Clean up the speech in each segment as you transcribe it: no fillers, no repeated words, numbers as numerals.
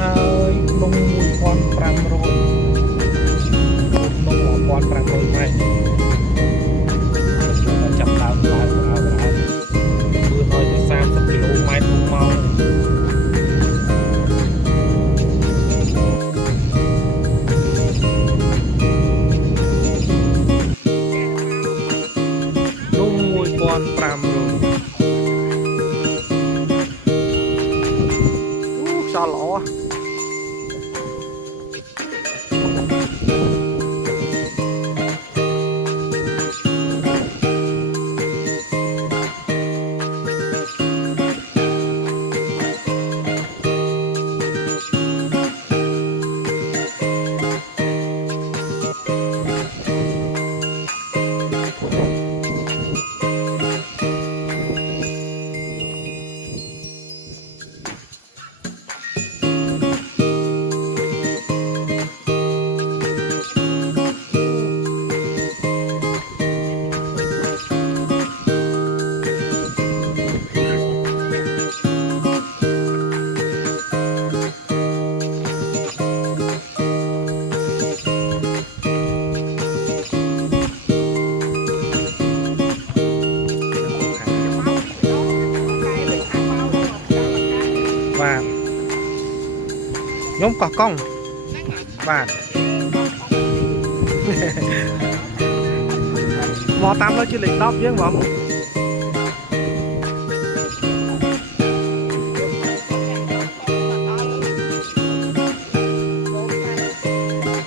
ហើយក្នុង1500ក្នុង1500ម៉ែត្រចាប់ដើមឡើងធ្វើឲ្យទៅ30គីឡូម៉ែត្រក្នុងម៉ោងនោះ1500ខ្យល់ល្អបាទខ្ញុំកោះកង់បាទមកតាមលើជាលេខ10យើងបងខ្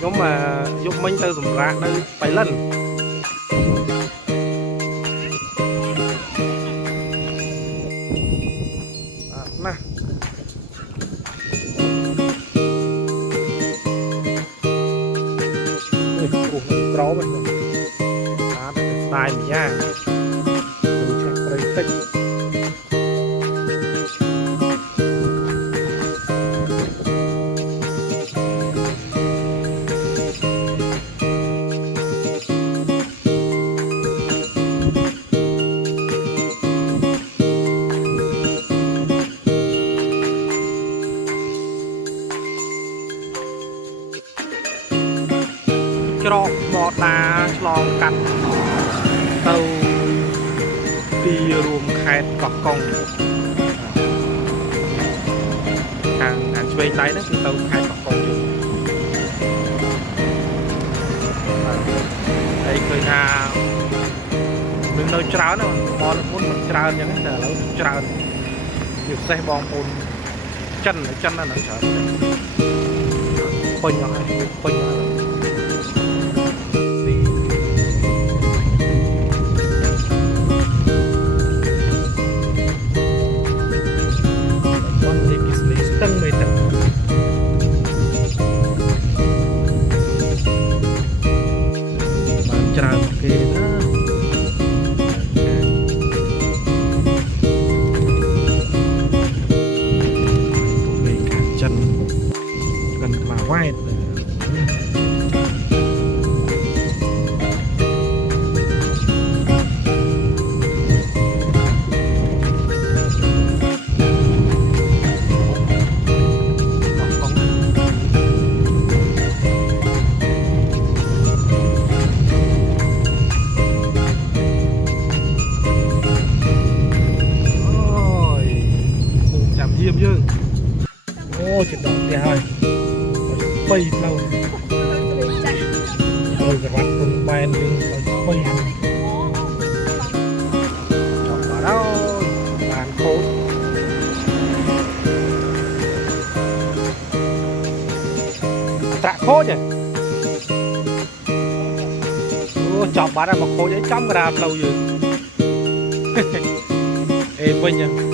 ញុំយកមិញទៅសម្រាប់នៅបៃលិនណាក្រោមហ្នឹងតាមតែស្ដាយម្យ៉ាងដូចឆេះព្រៃតិចច្រកបដាឆ្លងកាត់ទៅទីរួមខេត្តកោះកុងខាងឆ្វេងដៃហ្នឹងគឺទៅខេត្តកោះកុងយើងហើយឃើញថានឹងនៅច្រើនណាមកលើមុនមិនច្រើនអញ្ចឹងតែឥឡូវច្រើនជាពិសេសបងប្អូនចិនណាហ្នឹងច្រើនពេញអស់ហើយពេញអស់Tầng mấy tầng bạn tràn kê đó lấy cả chân gần mà quay dương ô chuyện đó thì thôi bay lâu rồi các bạn cùng bàn dương bay chọn vào đâu bàn khô tạ khô nhỉ ô chọn bán ra một khô giấy trong ra lâu dương ê vinh nha